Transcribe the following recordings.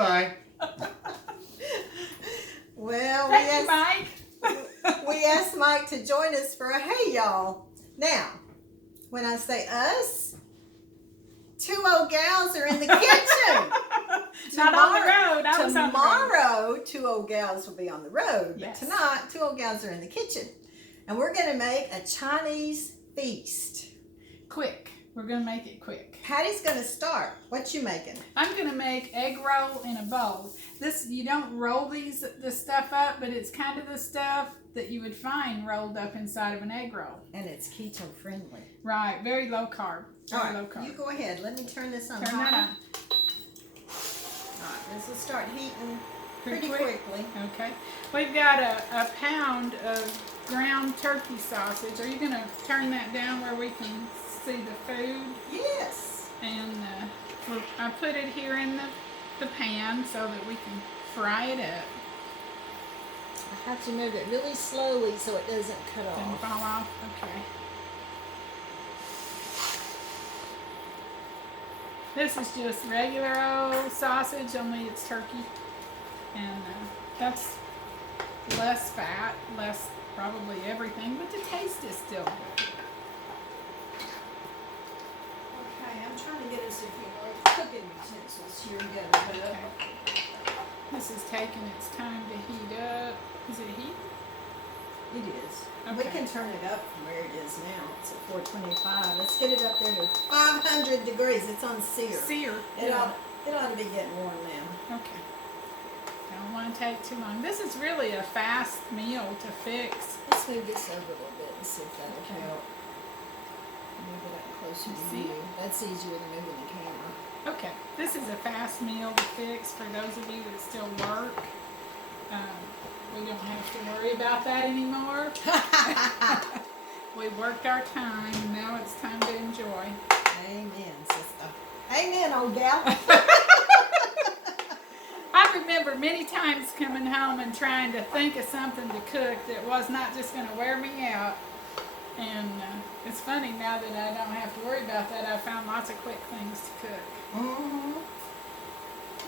Bye. Well, Thank you, Mike. we asked Mike to join us for a hey y'all. Now, when I say us, two old gals are in the kitchen. Not on the road. I was on the road. Tomorrow, two old gals will be on the road. Yes. But tonight, two old gals are in the kitchen. And we're going to make a Chinese feast. Quick. We're going to make it quick. Patty's going to start. What you making? I'm going to make egg roll in a bowl. This, you don't roll this stuff up, but it's kind of the stuff that you would find rolled up inside of an egg roll. And it's keto friendly. Right. Very low carb. All right, Low carb. you go ahead. Let me turn this on. Turn that on. All right, this will start heating pretty quick. quickly. Okay. We've got a pound of ground turkey sausage. Are you going to turn that down where we can see the food? Yes. And I put it here in the pan so that we can fry it up. I have to move it really slowly so it doesn't cut Didn't off. fall off? Okay. This is just regular old sausage, only it's turkey. And that's less fat, less probably everything, but the taste is still good. Okay, I'm trying to get us a few more cooking utensils here and get it put up. Okay. This is taking its time to heat up. Is it heat? It is. Okay. We can turn it up from where it is now. It's at 425. Let's get it up there to 500 degrees. It's on sear. Sear. It ought to be getting warm now. Okay. Don't want to take too long. This is really a fast meal to fix. Let's move this over a little bit and see if that'll help. Move it up closer to See? you. That's easier than moving the camera. Okay. This is a fast meal to fix for those of you that still work. We don't have to worry about that anymore. We worked our time, and now it's time to enjoy. Amen, sister. Amen, old gal. I remember many times coming home and trying to think of something to cook that was not just going to wear me out. And it's funny now that I don't have to worry about that. I found lots of quick things to cook. Mm-hmm.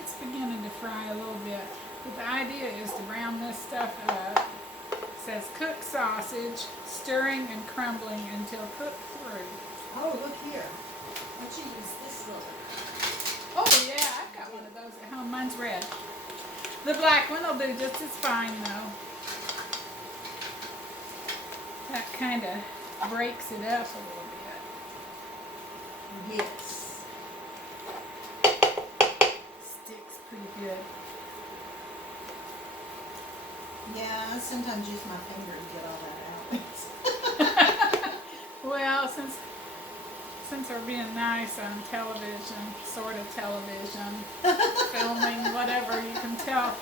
It's beginning to fry a little bit. But the idea is to brown this stuff up. It says cook sausage, stirring and crumbling until cooked through. Oh, look here. Why don't you use this little? Oh yeah, I've got one of those at home. Mine's red. The black one will do just as fine though. That kind of breaks it up a little bit. Yes. Sticks pretty good. Yeah, I sometimes use my finger to get all that out. Well, since we're being nice on television, sort of television, filming, whatever, you can tell.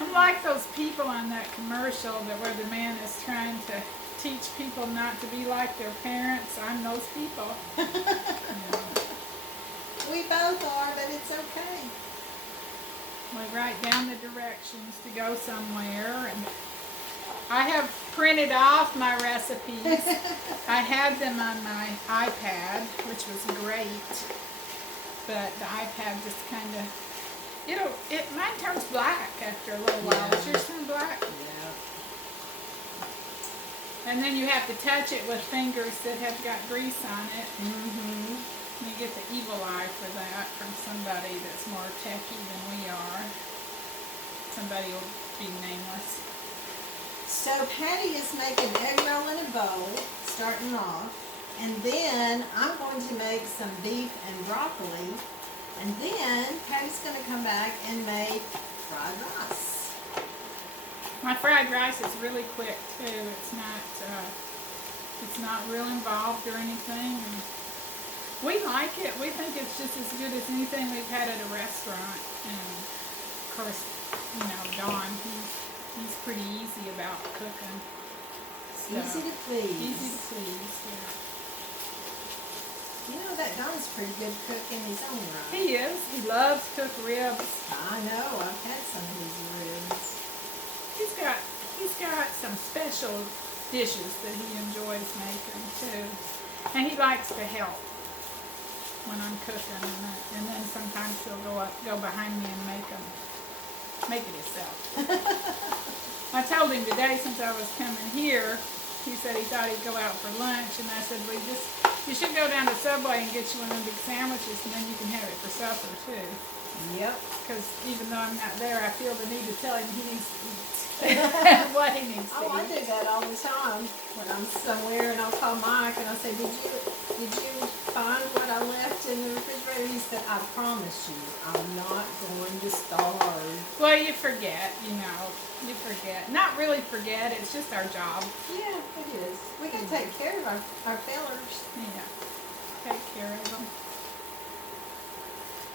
I'm like those people on that commercial where the man is trying to teach people not to be like their parents. I'm those people. We both are, but it's okay. We write down the directions to go somewhere, and I have printed off my recipes. I had them on my iPad, which was great, but the iPad just kind of, mine turns black after a little while. Yeah. Does yours turn black? Yeah. And then you have to touch it with fingers that have got grease on it. Mm-hmm. You get the evil eye for that from somebody that's more techie than we are. Somebody will be nameless. So Patty is making egg roll in a bowl, starting off. And then I'm going to make some beef and broccoli. And then Patty's going to come back and make fried rice. My fried rice is really quick too. It's not real involved or anything. And we like it. We think it's just as good as anything we've had at a restaurant. And of course, Don, he's pretty easy about cooking. So, Easy to please. Easy to please, yeah. You know that Don's pretty good cook in his own right. He is. He loves to cook ribs. I know. I've had some of his ribs. He's got some special dishes that he enjoys making too, and he likes to help when I'm cooking, and then sometimes he'll go behind me and make them. make it himself. I told him today, since I was coming here, he said he thought he'd go out for lunch, and I said, well, you should go down to Subway and get you one of the big sandwiches, and then you can have it for supper too. Yep. Because even though I'm not there, I feel the need to tell him he needs to eat. What he needs to eat. I do that all the time when I'm somewhere, and I'll call Mike and I'll say, did you find what I left in the refrigerator? He said, I promise you, I'm not going to starve. Well, you forget, you forget. Not really forget, it's just our job. Yeah, it is. We can take care of our fellers. Yeah, take care of them.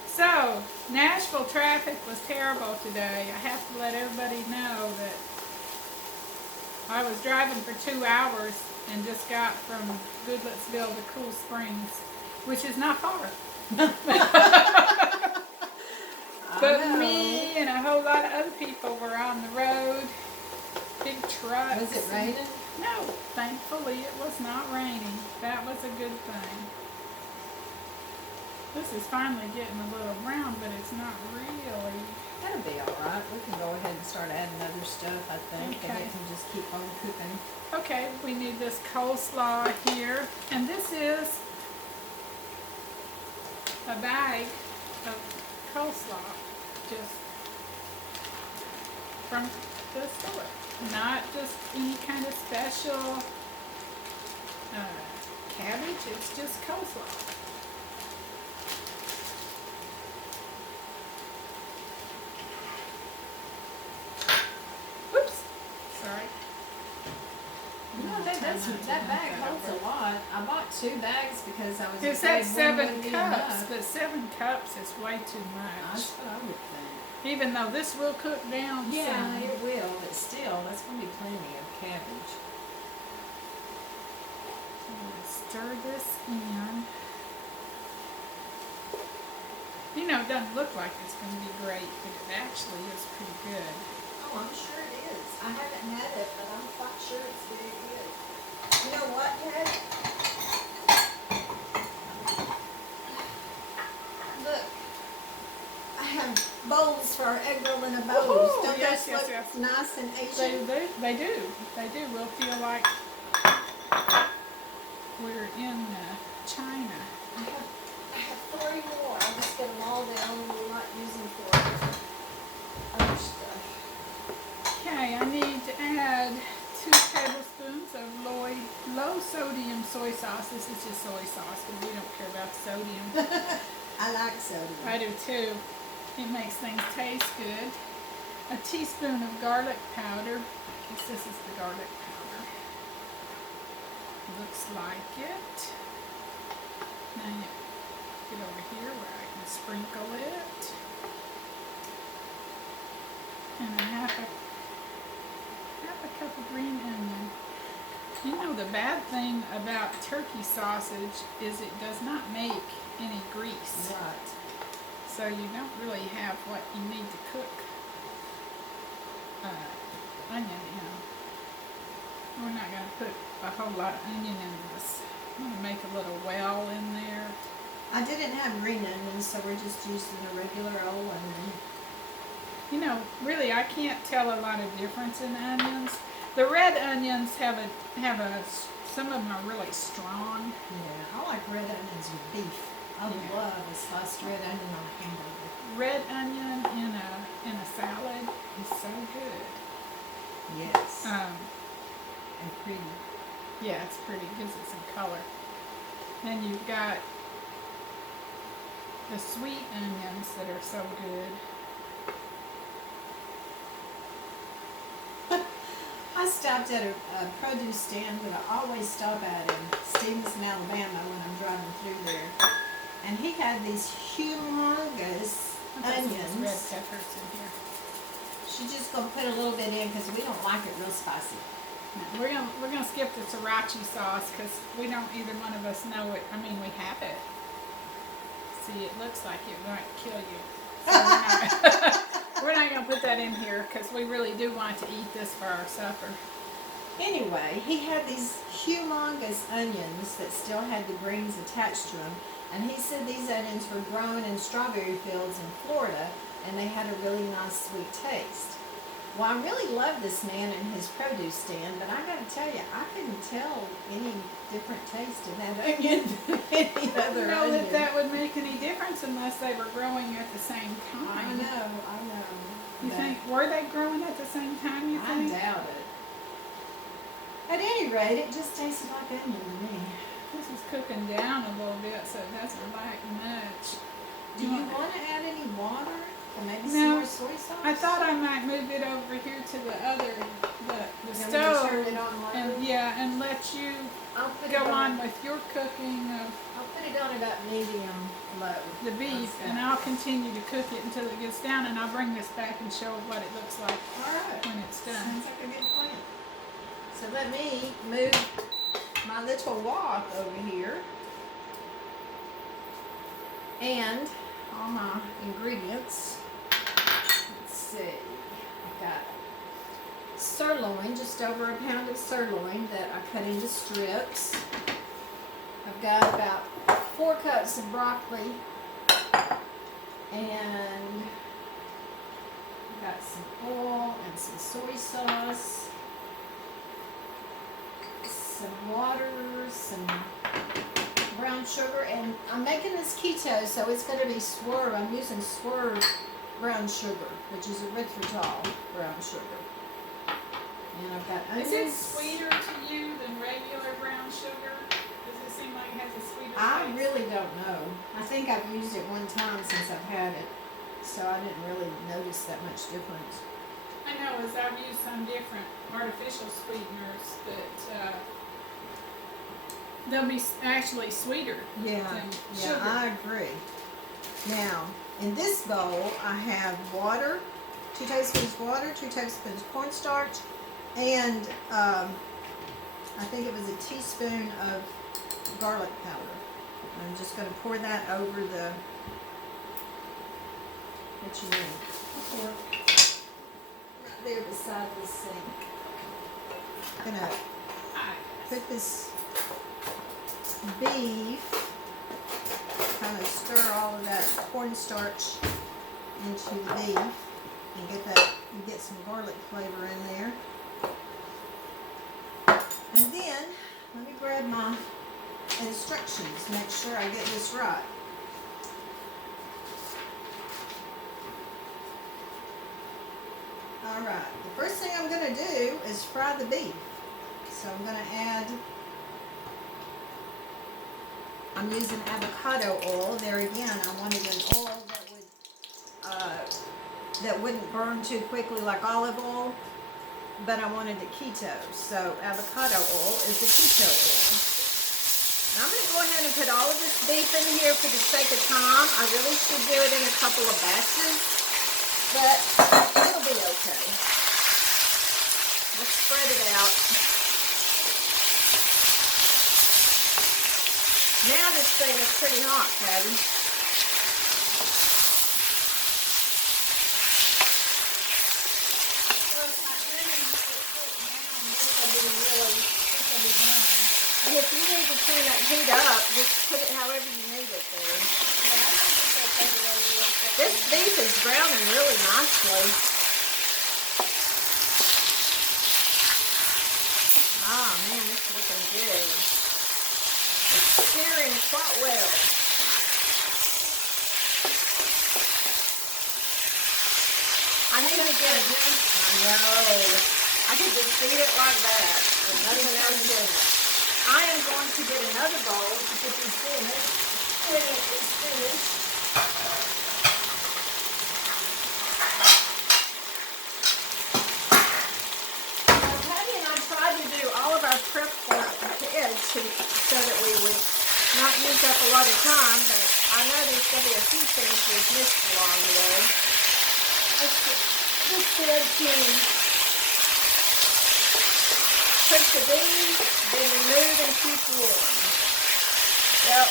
So, Nashville traffic was terrible today. I have to let everybody know that I was driving for 2 hours and just got from Goodlettsville to Cool Springs, which is not far. But me and a whole lot of other people were on the road. Big trucks. Was it raining? No, thankfully it was not raining. That was a good thing. This is finally getting a little brown, but it's not really. That'll be alright. We can go ahead and start adding other stuff, I think, and Okay. it can just keep on cooking. Okay, we need this coleslaw here, and this is a bag of coleslaw, just from the store. Not just any kind of special cabbage, it's just coleslaw. Oops, sorry. That bag holds a lot. I bought 2 bags because I was It afraid said one 7 wouldn't be cups, enough. but 7 cups is way too much. That's what I would think. Even though this will cook down Yeah, some. it will, but still, that's going to be plenty of cabbage. So we'll stir this in. It doesn't look like it's going to be great, but it actually is pretty good. Oh, I'm sure it is. I haven't had it, but I'm quite sure it's very good. You know what, Dad? Look. I have bowls for our Eggroll in a bowl. Woohoo! Don't Yes, those yes, look yes. nice and Asian? They do. We'll feel like we're in China. I have 3 more. I'll just get them all down and we'll not use them for other stuff. Okay, I need to add 2 tablespoons of low sodium soy sauce. This is just soy sauce, but we don't care about sodium. I like sodium. I do too. It makes things taste good. A teaspoon of garlic powder. I guess this is the garlic powder. Looks like it. Now you get over here where I can sprinkle it. And a half a cup of green onion. The bad thing about turkey sausage is it does not make any grease. Right. So you don't really have what you need to cook onion in. We're not going to put a whole lot of onion in this. I'm going to make a little well in there. I didn't have green onions, so we're just using a regular old onion. Really I can't tell a lot of difference in onions. The red onions have some of them are really strong. Yeah, I like red onions with beef. I love a sliced red onion on a hamburger. Red onion in a salad is so good. Yes. And pretty. Yeah, it's pretty. Gives it some color. Then you've got the sweet onions that are so good. I stopped at a produce stand that I always stop at in Stevenson, Alabama when I'm driving through there. And he had these humongous onions. Red peppers in here. She's just going to put a little bit in because we don't like it real spicy. No, we're gonna skip the sriracha sauce because we don't either one of us know it. I mean, we have it. See, it looks like it might kill you. So we're not gonna put that in here because we really do want to eat this for our supper. Anyway, he had these humongous onions that still had the greens attached to them. And he said these onions were grown in strawberry fields in Florida. and they had a really nice sweet taste. Well, I really love this man and his produce stand, but I gotta tell you, I couldn't tell any different taste in that onion than any I other don't know onion. that would make any difference unless they were growing at the same I time. know. You but think, were they growing at the same time, you I think? doubt it. At any rate, it just tasted like onion to me. This is cooking down a little bit so it doesn't lack much. Do you want to add any water? Or maybe No. some more soy sauce? I thought I might move it over here to the other, the Then we stove. turn it on low? And let you I'll put go it on with your cooking of I'll put it on about medium low. the beef, and I'll continue to cook it until it gets down, and I'll bring this back and show what it looks like All right. when it's done. Sounds like a good plan. So let me move my little wok over here. And all my ingredients. Let's see. I've got sirloin, just over a pound of sirloin that I cut into strips. I've got about 4 cups of broccoli. And I've got some oil and some soy sauce. Some water, some brown sugar, and I'm making this keto, so it's going to be swerve. I'm using swerve brown sugar, which is erythritol brown sugar. And I've got onions. Is it sweeter to you than regular brown sugar? Does it seem like it has a sweeter I taste? really don't know. I think I've used it one time since I've had it, so I didn't really notice that much difference. I know, as I've used some different artificial sweeteners that they'll be actually sweeter Yeah, than yeah, sugar. I agree. Now, in this bowl, I have water, 2 tablespoons water, 2 tablespoons cornstarch, and I think it was a teaspoon of garlic powder. I'm just going to pour that over the, what you need, right there beside the sink. I'm going to put this beef, kind of stir all of that cornstarch into the beef and get some garlic flavor in there. And then let me grab my instructions, make sure I get this right. Alright, the first thing I'm going to do is fry the beef. So I'm going to add, I'm using avocado oil. There again, I wanted an oil that wouldn't burn too quickly like olive oil, but I wanted the keto. So avocado oil is the keto oil. And I'm going to go ahead and put all of this beef in here for the sake of time. I really should do it in a couple of batches, but it'll be okay. Let's spread it out. Now this thing is pretty hot, Patty. Well, if my greens get cooked down, this will be done. And if you need to turn that heat up, just put it however you need it there. Yeah, I think it's okay the way it looks. This beef is browning really nicely. Ah, man, it's looking good. It's searing quite well. I need to get it. I know. I could just feed it like that with nothing else in it. I am going to get another bowl to put these in it when it is finished. Now, Patty and I tried to do all of our prep work ahead so that we would not use up a lot of time, but I know there's going to be a few things we've missed along the way. This said to cook the beef, then remove and keep warm. Well,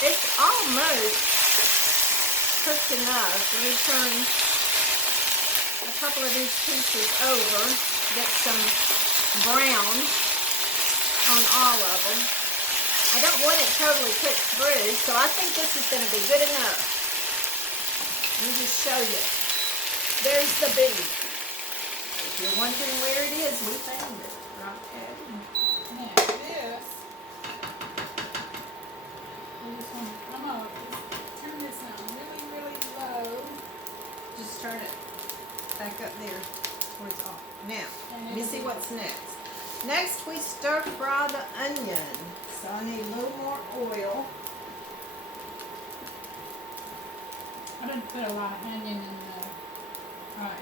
it's almost cooked enough. Let me turn a couple of these pieces over, get some brown on all of them. I don't want it totally cooked through, so I think this is going to be good enough. Let me just show you. There's the beef. If you're wondering where it is, we found it. Right, Patty? Now this, I'm gonna turn this on really, really low. Just turn it back up there where it's off. Now, let me see what's next. Next, we stir fry the onion. So I need a little more oil. I didn't put a lot of onion in the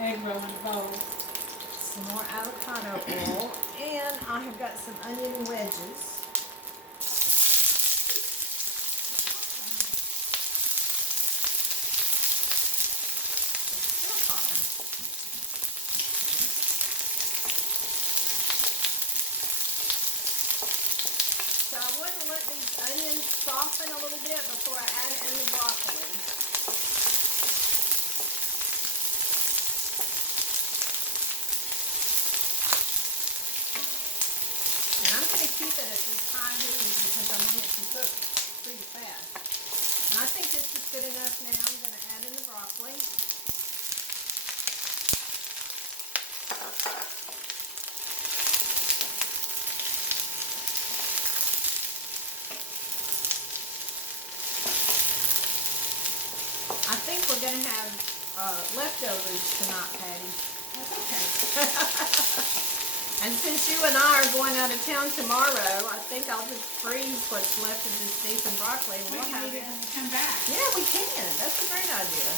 egg roll in the bowl. Some more avocado oil. And I have got some onion wedges. It's still popping. So I want to let these onions soften a little bit before I add in the broccoli. And I'm going to keep it at this high heat because I want it to cook pretty fast. And I think this is good enough now. I'm going to add in the broccoli. I think we're going to have leftovers tonight, Patty. That's okay. And since you and I are going out of town tomorrow, I think I'll just freeze what's left of this beef and broccoli and We we'll can have eat it. it when we come back. Yeah, we can. That's a great idea.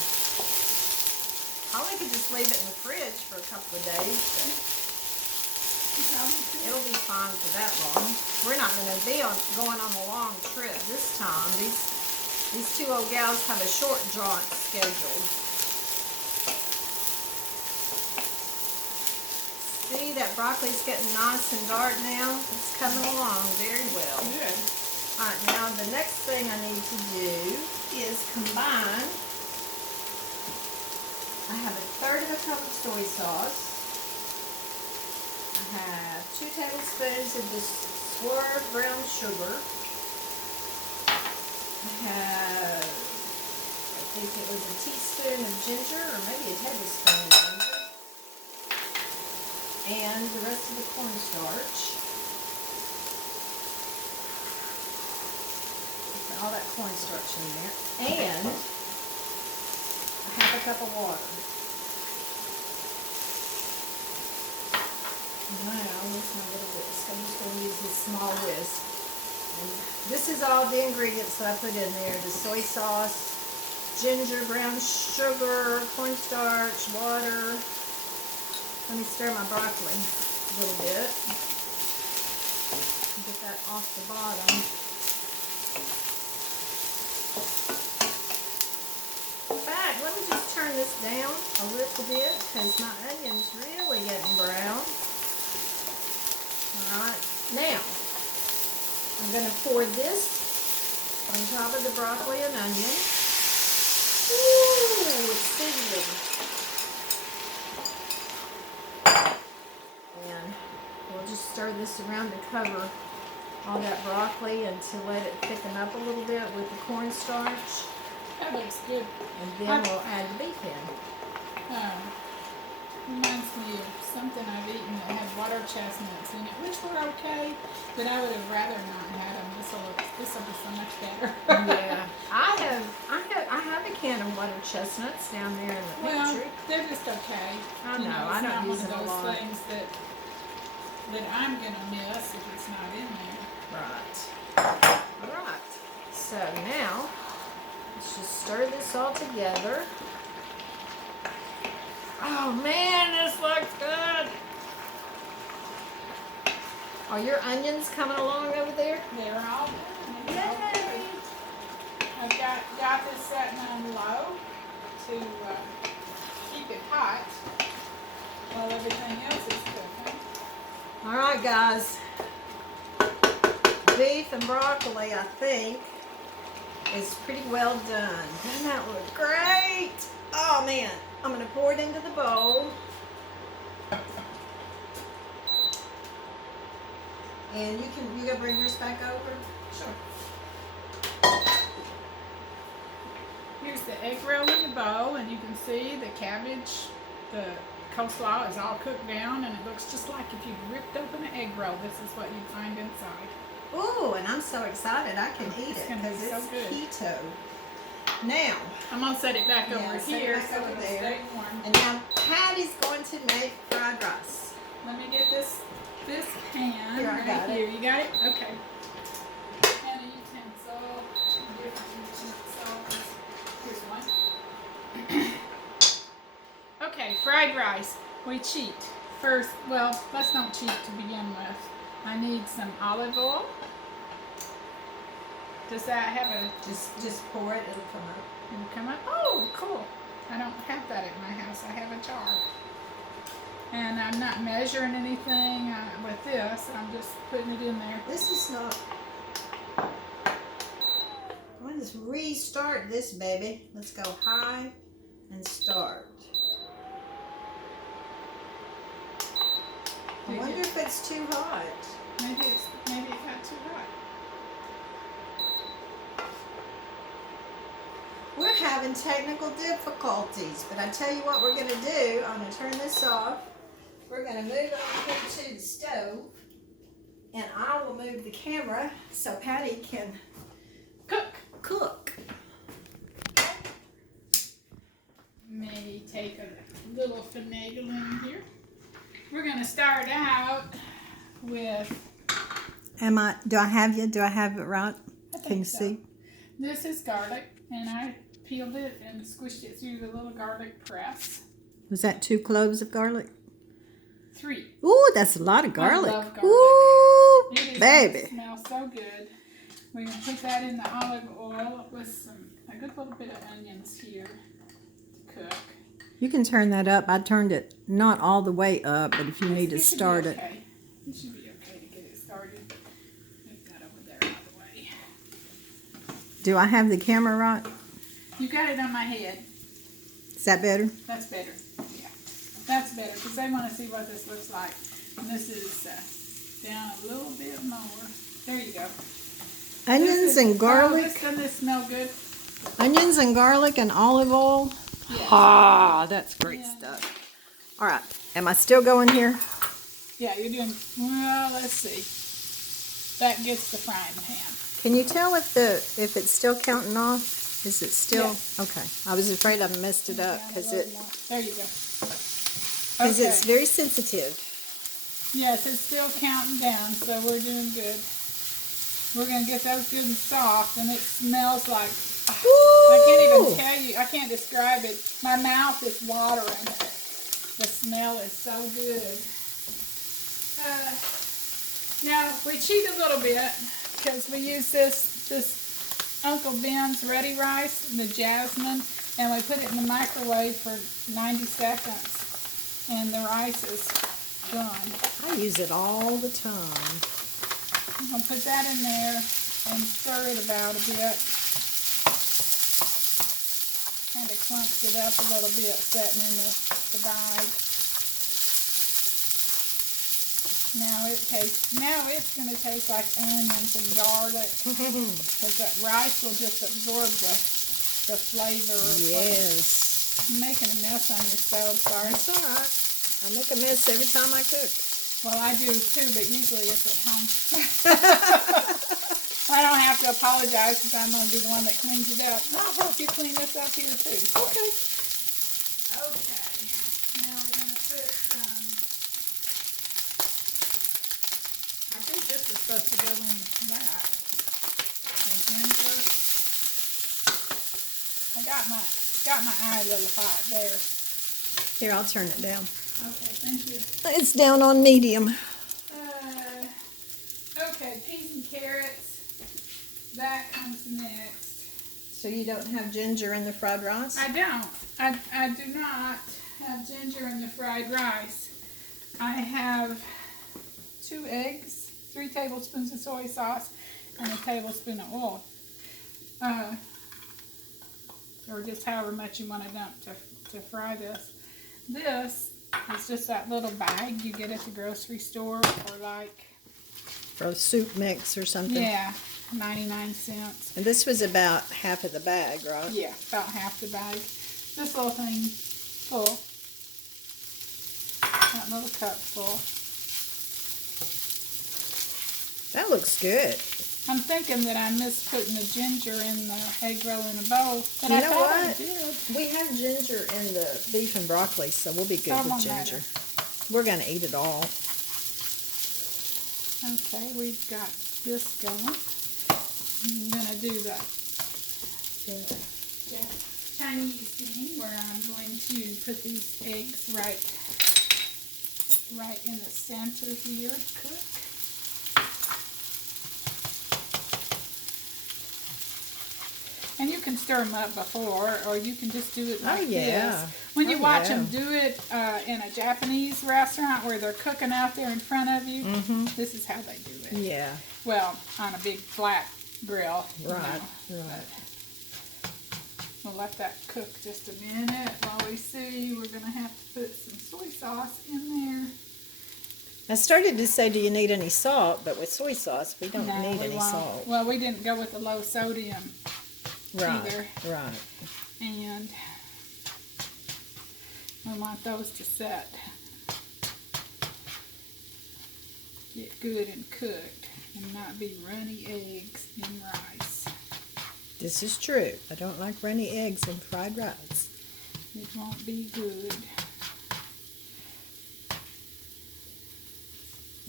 Or we could just leave it in the fridge for a couple of days. It'll be fine for that long. We're not going to be going on a long trip this time. These two old gals have a short jaunt scheduled. See, that broccoli's getting nice and dark now. It's coming along very well. Good. Alright, now the next thing I need to do is combine. I have 1/3 of a cup of soy sauce. I have 2 tablespoons of this swerve brown sugar. I have, I think it was a teaspoon of ginger, or maybe a tablespoon of ginger. And the rest of the cornstarch. Put all that cornstarch in there. And a 1/2 cup of water. Now, where's my little whisk? I'm just going to use this small whisk. And this is all the ingredients that I put in there. The soy sauce, ginger, brown sugar, cornstarch, water. Let me stir my broccoli a little bit. Get that off the bottom. In fact, let me just turn this down a little bit because my onion's really getting brown. Alright, now I'm going to pour this on top of the broccoli and onion. Ooh, it's sizzling. And we'll just stir this around to cover all that broccoli and to let it thicken up a little bit with the cornstarch. That looks good. And then we'll add the beef in. Reminds me of something I've eaten that had water chestnuts in it, which were okay, but I would have rather not had them. This will be so much better. Yeah, I have a can of water chestnuts down there in the Well, pantry. they're just okay. I You know, I it's don't not use one them a of those lot. things that I'm gonna miss if it's not in there. Right. All right. So now let's just stir this all together. Oh man, this looks good. Are your onions coming along over there? They're all done. They're all Yay! good. I've got this setting on low to keep it hot while everything else is cooking. All right, guys. Beef and broccoli, I think, is pretty well done. Doesn't that look great? Oh man, I'm gonna pour it into the bowl. And you gonna bring yours back over? Sure. Here's the egg roll in the bowl, and you can see the cabbage, the coleslaw is all cooked down, and it looks just like if you ripped open an egg roll. This is what you'd find inside. Ooh, and I'm so excited I can eat It's it gonna be because so it's good. keto. Now, I'm gonna set it back Yeah, over set it here back so over it'll there. stay warm. and now Patty's going to make fried rice. Let me get this pan Here, I right got it. here. You got it? Okay. And a utensil. Different utensils. Here's one. Okay, fried rice. We cheat. First, well, let's not cheat to begin with. I need some olive oil. Does that have a... Just pour it, it'll come up. It'll come up? Oh, cool. I don't have that at my house. I have a jar. And I'm not measuring anything with this. I'm just putting it in there. This is not. Let's restart this baby. Let's go high and start. I wonder if it's too hot. Maybe it got too hot. We're having technical difficulties, but I tell you what we're going to do. I'm going to turn this off. We're going to move over here to the stove, and I will move the camera so Patty can cook. Maybe take a little finagling here. We're going to start out with... Do I have it right? I think Can you so. see? This is garlic, and I peeled it and squished it through the little garlic press. Was that 2 cloves of garlic? 3. Ooh, that's a lot of garlic. I love garlic. Ooh, It is baby. It smells so good. We're going to put that in the olive oil with a good little bit of onions here to cook. You can turn that up. I turned it not all the way up, but if you need to It should be start it. okay. It should be okay to get it started. Move that over there out of the way. Do I have the camera right? You got it on my head. Is that better? That's better. Yeah. That's better because they want to see what this looks like. And this is down a little bit more. There you go. Onions and garlic. Doesn't this smell good? Onions and garlic and olive oil. Yes. Ah, that's great stuff. All right. Am I still going here? Yeah, you're doing, well, let's see. That gets the frying pan. Can you tell if it's still counting off? Is it still? Yes. Okay. I was afraid I messed it up Down a because little more. There you go. it's very sensitive. Yes, it's still counting down, so we're doing good. We're going to get those good and soft, and it smells like, I can't even tell you, I can't describe it. My mouth is watering. The smell is so good. Now, we cheat a little bit, because we use this Uncle Ben's Ready Rice, the jasmine, and we put it in the microwave for 90 seconds, and the rice is done. I use it all the time. I'm going to put that in there and stir it about a bit. Kind of clumps it up a little bit, setting in the bag. Now it's going to taste like onions and garlic because that rice will just absorb the flavor. Yes. I'm making a mess on your stove, sorry. That's all right. I make a mess every time I cook. Well, I do too, but usually it's at home. I don't have to apologize because I'm going to be the one that cleans it up. I'll help you clean this up here too. Okay. Okay. Now we're going to put some, I think this is supposed to go in that. The ginger. I got my eye a little hot there. Here, I'll turn it down. Okay, thank you. It's down on medium. Okay, peas and carrots. That comes next. So you don't have ginger in the fried rice? I don't. I do not have ginger in the fried rice. I have 2 eggs, 3 tablespoons of soy sauce, and a tablespoon of oil. Or just however much you want to dump to fry this. This is just that little bag you get at the grocery store or like... For a soup mix or something? Yeah, 99 cents. And this was about half of the bag, right? Yeah, about half the bag. this little thing full. That little cup full. That looks good. I'm thinking that I missed putting the ginger in the egg roll in a bowl. But You I know thought I what? did. We have ginger in the beef and broccoli, so we'll be good So it with won't ginger. matter. We're going to eat it all. Okay, we've got this going. I'm going to do the Chinese thing where I'm going to put these eggs right in the center here to cook. And you can stir them up before, or you can just do it like this. When you watch them do it in a Japanese restaurant where they're cooking out there in front of you, this is how they do it. Yeah. Well, on a big flat grill. Right. We'll let that cook just a minute while we see. We're going to have to put some soy sauce in there. I started to say, do you need any salt? But with soy sauce, we don't No, need we any won't. salt. Well, we didn't go with the low sodium either. Right. And we want those to set. Get good and cooked and not be runny eggs in rice. This is true. I don't like runny eggs in fried rice. It won't be good.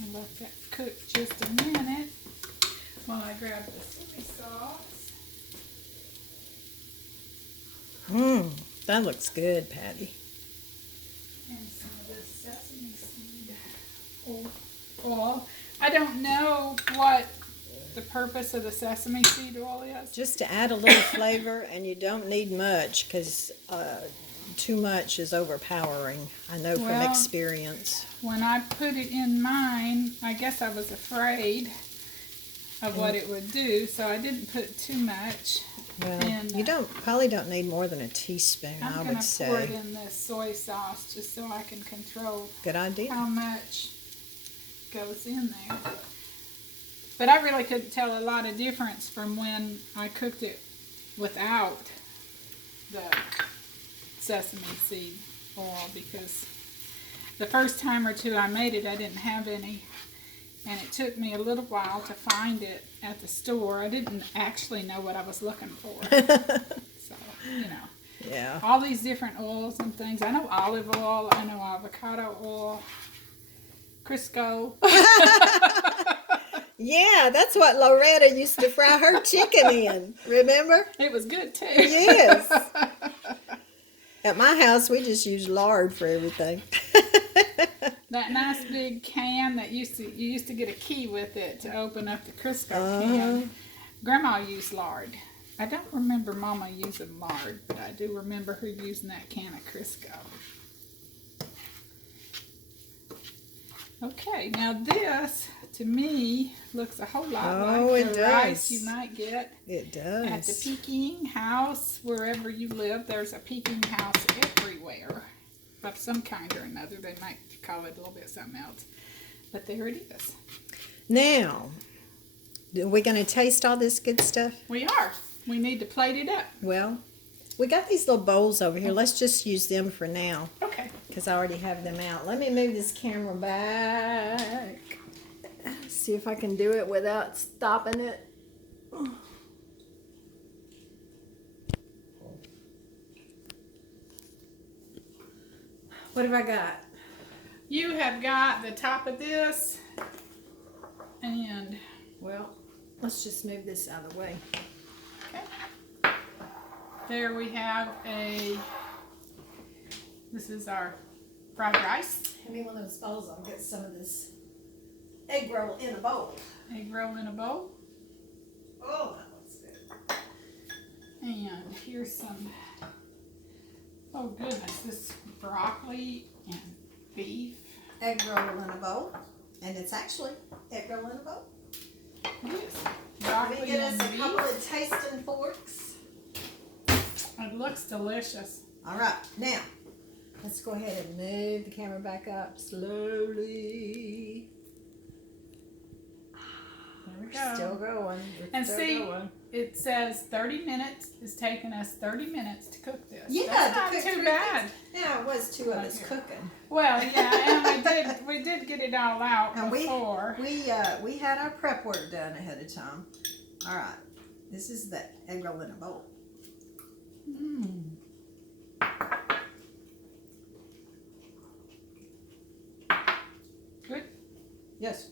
And let that cook just a minute while I grab the soy sauce. That looks good, Patty. And some of this sesame seed oil. I don't know what the purpose of the sesame seed oil is. Just to add a little flavor, and you don't need much because too much is overpowering. I know from Well, experience. When I put it in mine, I guess I was afraid of what it would do, so I didn't put too much. Well, And, you probably don't need more than a teaspoon, I I'm would going to pour it say. in this soy sauce just so I can control Good idea. how much goes in there. But I really couldn't tell a lot of difference from when I cooked it without the sesame seed oil, because the first time or two I made it, I didn't have any, and it took me a little while to find it at the store. I didn't actually know what I was looking for. So, you know, Yeah. all these different oils and things. I know olive oil, I know avocado oil, Crisco. Yeah, that's what Loretta used to fry her chicken in. Remember? It was good too. Yes. At my house, we just use lard for everything. That nice big can that you used to get a key with it to open up the Crisco can. Grandma used lard. I don't remember Mama using lard, but I do remember her using that can of Crisco. Okay, now this, to me, looks a whole lot like the rice you might get It at the does. Peking house. Wherever you live, there's a Peking house everywhere of some kind or another. They might call it a little bit something else, but there it is. Now, are we going to taste all this good stuff? We are. We need to plate it up. Well, we got these little bowls over here. Let's just use them for now Okay. because I already have them out. Let me move this camera back. See if I can do it without stopping it. What have I got? You have got the top of this, and Well, let's just move this out of the way. okay. There we have this is our fried rice. Hand me one of those bowls. I'll get some of this egg roll in a bowl. Egg roll in a bowl. Oh, that looks good. And here's some, oh goodness, this broccoli and beef. Egg roll in a bowl. And it's actually egg roll in a bowl. Yes. Let Broccoli me get us and a couple beef. of tasting forks. It looks delicious. All right, now let's go ahead and move the camera back up slowly. There we We're still go. going. And see, it says 30 minutes. It's taken us 30 minutes to cook this. Yeah, That's to not cook too 3 bad. things. Yeah, it was 2 of Right us here. cooking. Well, yeah, and we did get it all out And before. we had our prep work done ahead of time. All right, this is the egg roll in a bowl. Mm. Good. Yes,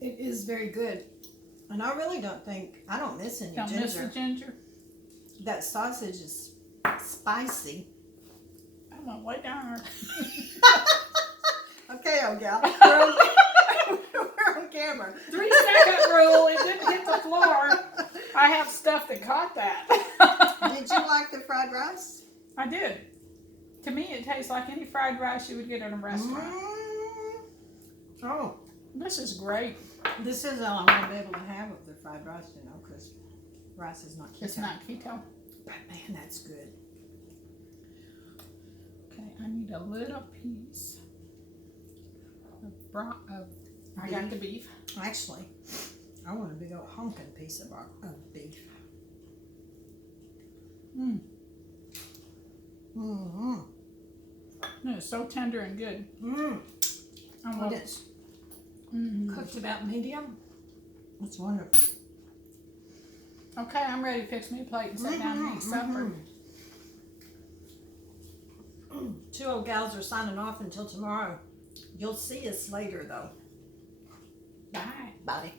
it is very good. And I really don't miss any Don't ginger. miss the ginger. That sausage is spicy. I went way down there. Okay, old gal. We're on camera. 3-second rule. It didn't hit the floor. I have stuff that caught that. Did you like the fried rice? I did. To me, it tastes like any fried rice you would get at a restaurant. Oh, This is great. this is all I'm going to be able to have with the fried rice, because rice is not keto. It's not keto. But man, that's good. Okay, I need a little piece of I got the beef. Actually, I want a big old honking piece of beef. Mm. Mm-hmm. It's so tender and good. Mm. I When love it. it's Mm. cooked about medium, it's wonderful. Okay, I'm ready to fix me a plate and sit down and eat supper. 2 old gals are signing off until tomorrow. You'll see us later, though. Bye. Bye.